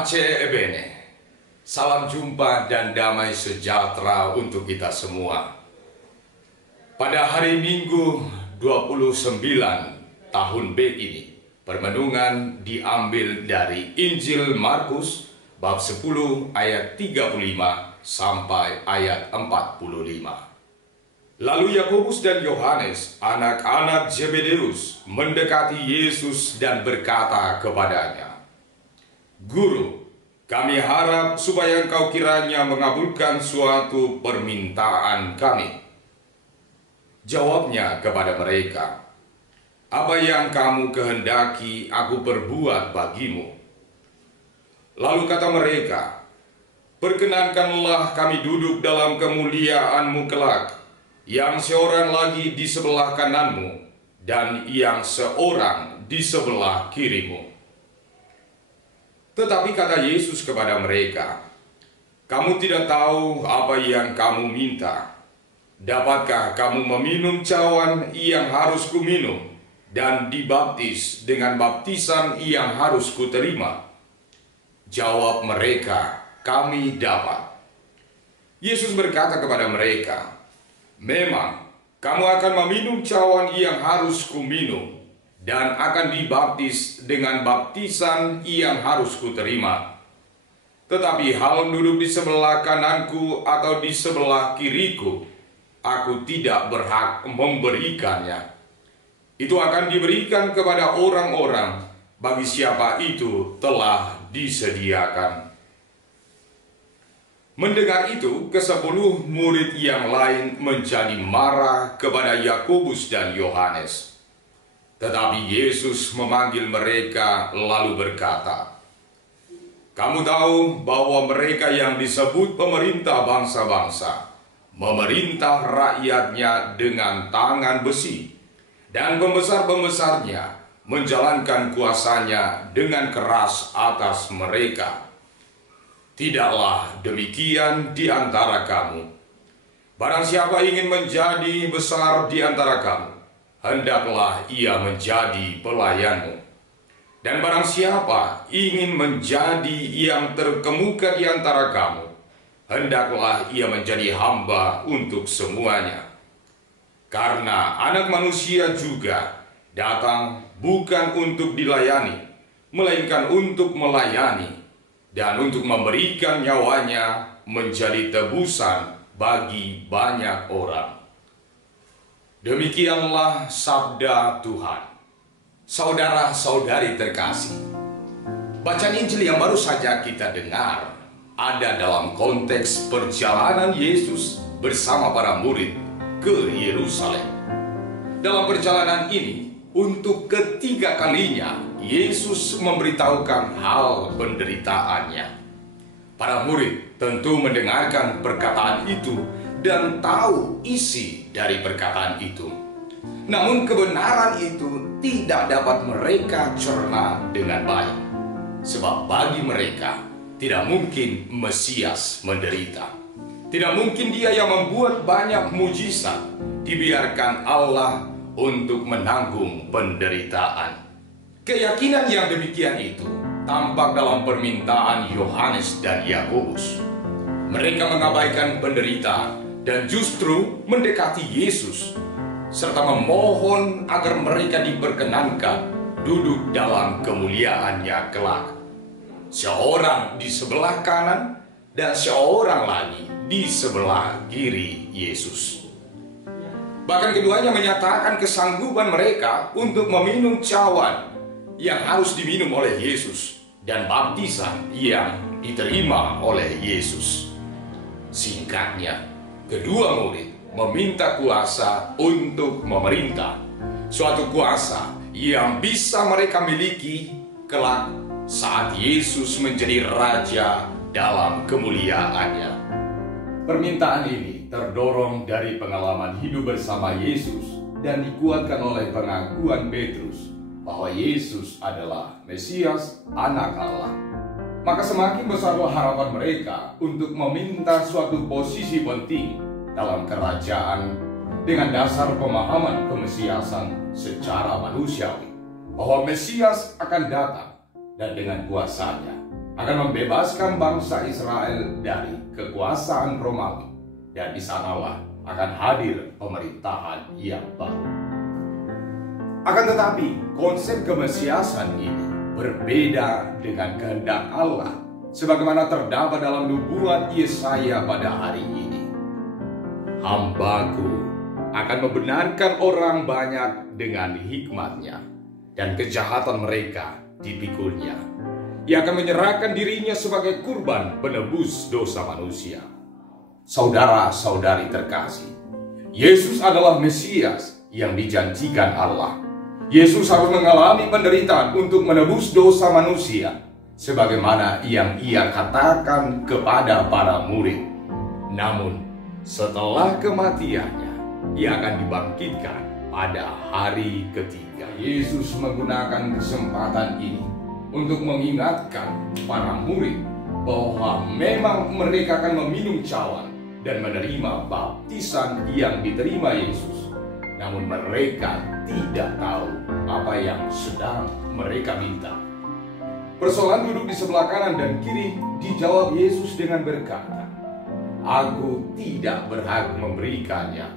Pace Ebene, salam jumpa dan damai sejahtera untuk kita semua. Pada hari Minggu 29 tahun B ini, permenungan diambil dari Injil Markus bab 10 ayat 35 sampai ayat 45. Lalu Yakobus dan Yohanes, anak-anak Zebedeus, mendekati Yesus dan berkata kepadanya, "Guru, kami harap supaya Engkau kiranya mengabulkan suatu permintaan kami." Jawabnya kepada mereka, "Apa yang kamu kehendaki aku perbuat bagimu?" Lalu kata mereka, "Perkenankanlah kami duduk dalam kemuliaan-Mu kelak, yang seorang lagi di sebelah kananmu, dan yang seorang di sebelah kirimu." Tetapi kata Yesus kepada mereka, "Kamu tidak tahu apa yang kamu minta. Dapatkah kamu meminum cawan yang harus kuminum, dan dibaptis dengan baptisan yang harus kuterima?" Jawab mereka, "Kami dapat." Yesus berkata kepada mereka, "Memang kamu akan meminum cawan yang harus kuminum, dan akan dibaptis dengan baptisan yang harus kuterima. Tetapi hal duduk di sebelah kananku atau di sebelah kiriku, aku tidak berhak memberikannya. Itu akan diberikan kepada orang-orang bagi siapa itu telah disediakan." Mendengar itu, ke-10 murid yang lain menjadi marah kepada Yakobus dan Yohanes. Tetapi Yesus memanggil mereka lalu berkata, "Kamu tahu bahwa mereka yang disebut pemerintah bangsa-bangsa memerintah rakyatnya dengan tangan besi, dan pembesar-pembesarnya menjalankan kuasanya dengan keras atas mereka. Tidaklah demikian di antara kamu. Barang siapa ingin menjadi besar di antara kamu, hendaklah ia menjadi pelayanmu. Dan barang siapa ingin menjadi yang terkemuka di antara kamu, hendaklah ia menjadi hamba untuk semuanya. Karena Anak Manusia juga datang bukan untuk dilayani, melainkan untuk melayani, dan untuk memberikan nyawanya menjadi tebusan bagi banyak orang." Demikianlah sabda Tuhan. Saudara-saudari terkasih, bacaan Injil yang baru saja kita dengar ada dalam konteks perjalanan Yesus bersama para murid ke Yerusalem. Dalam perjalanan ini, untuk ketiga kalinya Yesus memberitahukan hal penderitaannya. Para murid tentu mendengarkan perkataan itu dan tahu isi dari perkataan itu. Namun kebenaran itu tidak dapat mereka cerna dengan baik. Sebab bagi mereka tidak mungkin Mesias menderita. Tidak mungkin Dia yang membuat banyak mujizat dibiarkan Allah untuk menanggung penderitaan. Keyakinan yang demikian itu tampak dalam permintaan Yohanes dan Yakobus. Mereka mengabaikan penderitaan dan justru mendekati Yesus, serta memohon agar mereka diperkenankan duduk dalam kemuliaannya kelak. Seorang di sebelah kanan dan seorang lagi di sebelah kiri Yesus. Bahkan keduanya menyatakan kesanggupan mereka untuk meminum cawan yang harus diminum oleh Yesus dan baptisan yang diterima oleh Yesus. Singkatnya, kedua murid meminta kuasa untuk memerintah, suatu kuasa yang bisa mereka miliki kelak saat Yesus menjadi raja dalam kemuliaannya. Permintaan ini terdorong dari pengalaman hidup bersama Yesus dan dikuatkan oleh pengakuan Petrus bahwa Yesus adalah Mesias, Anak Allah. Maka semakin besarlah harapan mereka untuk meminta suatu posisi penting dalam kerajaan dengan dasar pemahaman kemesiasan secara manusiawi, bahwa Mesias akan datang dan dengan kuasanya akan membebaskan bangsa Israel dari kekuasaan Romawi, dan di sanalah akan hadir pemerintahan yang baru. Akan tetapi, konsep kemesiasan ini berbeda dengan kehendak Allah sebagaimana terdapat dalam nubuat Yesaya pada hari ini. Hambaku akan membenarkan orang banyak dengan hikmatnya, dan kejahatan mereka dipikulnya. Ia akan menyerahkan dirinya sebagai kurban penebus dosa manusia. Saudara-saudari terkasih, Yesus adalah Mesias yang dijanjikan Allah. Yesus harus mengalami penderitaan untuk menebus dosa manusia, sebagaimana yang ia katakan kepada para murid. Namun, setelah kematiannya, ia akan dibangkitkan pada hari ketiga. Yesus menggunakan kesempatan ini untuk mengingatkan para murid bahwa memang mereka akan meminum cawan dan menerima baptisan yang diterima Yesus. Namun mereka tidak tahu apa yang sedang mereka minta. Persoalan duduk di sebelah kanan dan kiri dijawab Yesus dengan berkata, "Aku tidak berhak memberikannya,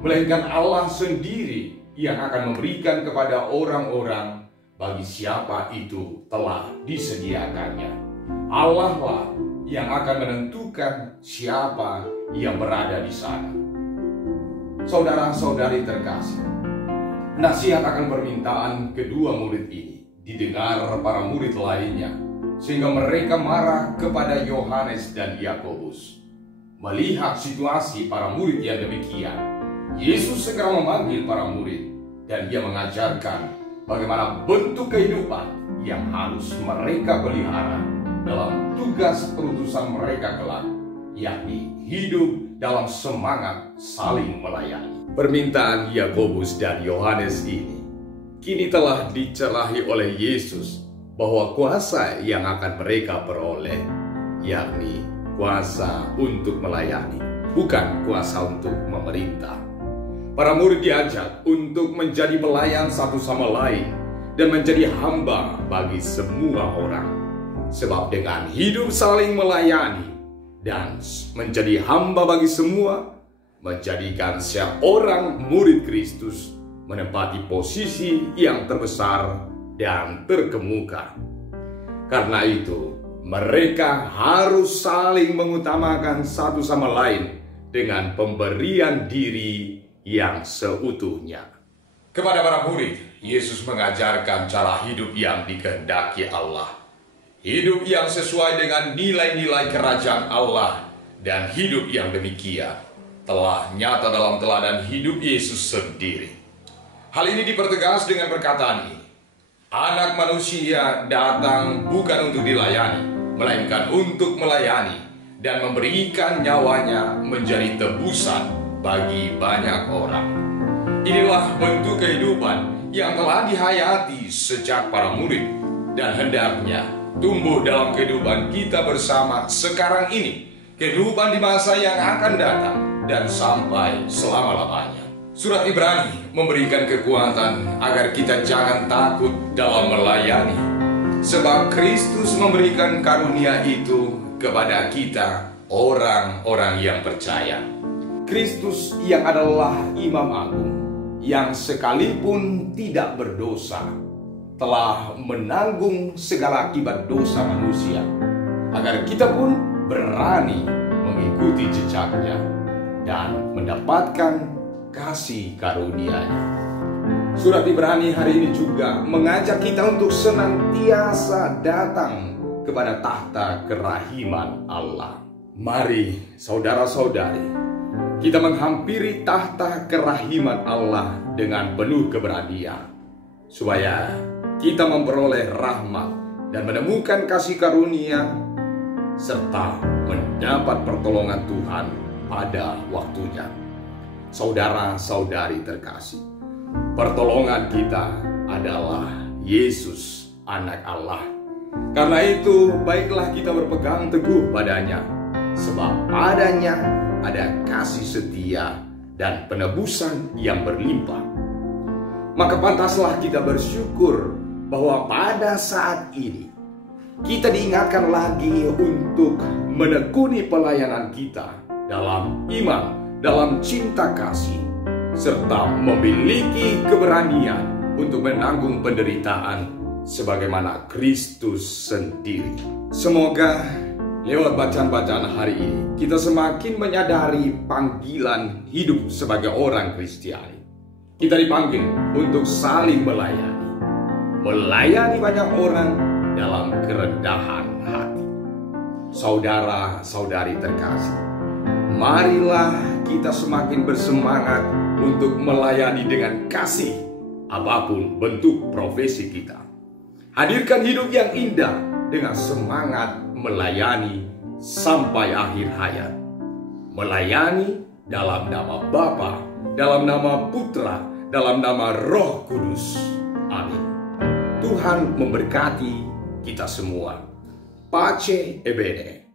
melainkan Allah sendiri yang akan memberikan kepada orang-orang bagi siapa itu telah disediakannya. Allah lah yang akan menentukan siapa yang berada di sana." Saudara-saudari terkasih, nasihat akan permintaan kedua murid ini didengar para murid lainnya, sehingga mereka marah kepada Yohanes dan Yakobus. Melihat situasi para murid yang demikian, Yesus segera memanggil para murid dan dia mengajarkan bagaimana bentuk kehidupan yang harus mereka pelihara dalam tugas perutusan mereka kelak, yakni hidup dalam semangat saling melayani. Permintaan Yakobus dan Yohanes ini kini telah dicerahi oleh Yesus bahwa kuasa yang akan mereka peroleh, yakni kuasa untuk melayani, bukan kuasa untuk memerintah. Para murid diajak untuk menjadi pelayan satu sama lain dan menjadi hamba bagi semua orang. Sebab dengan hidup saling melayani dan menjadi hamba bagi semua, menjadikan seorang murid Kristus menempati posisi yang terbesar dan terkemuka. Karena itu, mereka harus saling mengutamakan satu sama lain dengan pemberian diri yang seutuhnya. Kepada para murid, Yesus mengajarkan cara hidup yang dikehendaki Allah. Hidup yang sesuai dengan nilai-nilai kerajaan Allah, dan hidup yang demikian telah nyata dalam teladan hidup Yesus sendiri. Hal ini dipertegas dengan perkataan ini, "Anak manusia datang bukan untuk dilayani, melainkan untuk melayani dan memberikan nyawanya menjadi tebusan bagi banyak orang." Inilah bentuk kehidupan yang telah dihayati sejak para murid dan hendaknya tumbuh dalam kehidupan kita bersama sekarang ini, kehidupan di masa yang akan datang, dan sampai selama-lamanya. Surat Ibrani memberikan kekuatan agar kita jangan takut dalam melayani, sebab Kristus memberikan karunia itu kepada kita, orang-orang yang percaya. Kristus yang adalah Imam Agung, yang sekalipun tidak berdosa, telah menanggung segala akibat dosa manusia, agar kita pun berani mengikuti jejaknya dan mendapatkan kasih karunia-Nya. Surat Ibrani hari ini juga mengajak kita untuk senantiasa datang kepada tahta kerahiman Allah. Mari saudara-saudari, kita menghampiri tahta kerahiman Allah dengan penuh keberanian, supaya kita memperoleh rahmat dan menemukan kasih karunia, serta mendapat pertolongan Tuhan pada waktunya. Saudara-saudari terkasih, pertolongan kita adalah Yesus, Anak Allah. Karena itu, baiklah kita berpegang teguh padanya, sebab padanya ada kasih setia dan penebusan yang berlimpah. Maka pantaslah kita bersyukur bahwa pada saat ini kita diingatkan lagi untuk menekuni pelayanan kita dalam iman, dalam cinta kasih, serta memiliki keberanian untuk menanggung penderitaan sebagaimana Kristus sendiri. Semoga lewat bacaan-bacaan hari ini kita semakin menyadari panggilan hidup sebagai orang Kristiani. Kita dipanggil untuk saling melayani banyak orang dalam kerendahan hati. Saudara-saudari terkasih, marilah kita semakin bersemangat untuk melayani dengan kasih apapun bentuk profesi kita. Hadirkan hidup yang indah dengan semangat melayani sampai akhir hayat. Melayani dalam nama Bapa, dalam nama Putra, dalam nama Roh Kudus. Amin. Tuhan memberkati kita semua. Pace e bene.